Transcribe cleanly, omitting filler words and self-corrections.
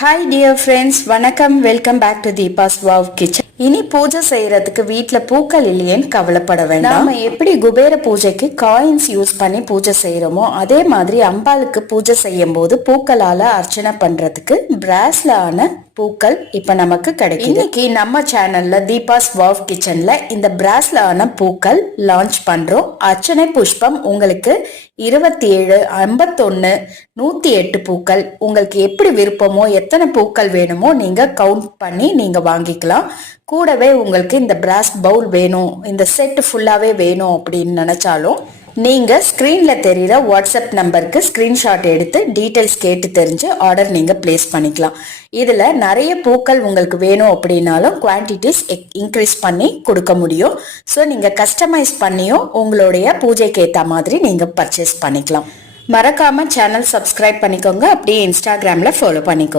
Hi dear friends, வணக்கம். Welcome back to Deepa's wow kitchen. இனி பூஜை செய்யறதுக்கு வீட்டுல பூக்கள் இல்லையேன்னு கவலைப்பட வேண்டாம். நாம எப்படி குபேர பூஜைக்கு காயின்ஸ் யூஸ் பண்ணி பூஜை செய்யறோமோ அதே மாதிரி அம்பாளுக்கு பூஜை செய்யும் போது பூக்களால அர்ச்சனை பண்றதுக்கு பிராஸ்ல ஆன பூக்கள் இப்ப நமக்கு கிடைக்கும். இன்னைக்கு நம்ம சேனல்ல தீபாஸ் வாவ் கிச்சன்ல இந்த பிராஸ்ல ஆன பூக்கள் லான்ச் பண்றோம். அர்ச்சனை புஷ்பம் உங்களுக்கு 27, 51, 108 பூக்கள் உங்களுக்கு எப்படி விருப்பமோ, எத்தனை பூக்கள் வேணுமோ நீங்க கவுண்ட் பண்ணி நீங்க வாங்கிக்கலாம். கூடவே உங்களுக்கு இந்த பிராஸ் பவுல் வேணும், இந்த செட் ஃபுல்லாவே வேணும் அப்படின்னு நினைச்சாலும் நீங்க ஸ்கிரீன்ல தெரியுற வாட்ஸ்அப் நம்பருக்கு ஸ்கிரீன்ஷாட் எடுத்து டீடைல்ஸ் கேட்டு தெரிஞ்சு ஆர்டர் நீங்க பிளேஸ் பண்ணிக்கலாம். இதுல நிறைய பூக்கள் உங்களுக்கு வேணும் அப்படின்னாலும் குவான்டிட்டிஸ் இன்க்ரீஸ் பண்ணி கொடுக்க முடியும். ஸோ நீங்க கஸ்டமைஸ் பண்ணியும் உங்களுடைய பூஜைக்கு ஏற்ற மாதிரி நீங்க பர்ச்சேஸ் பண்ணிக்கலாம். மறக்காம சேனல் சப்ஸ்கிரைப் பண்ணிக்கோங்க, அப்படியே இன்ஸ்டாகிராம்ல ஃபாலோ பண்ணிக்கோங்க.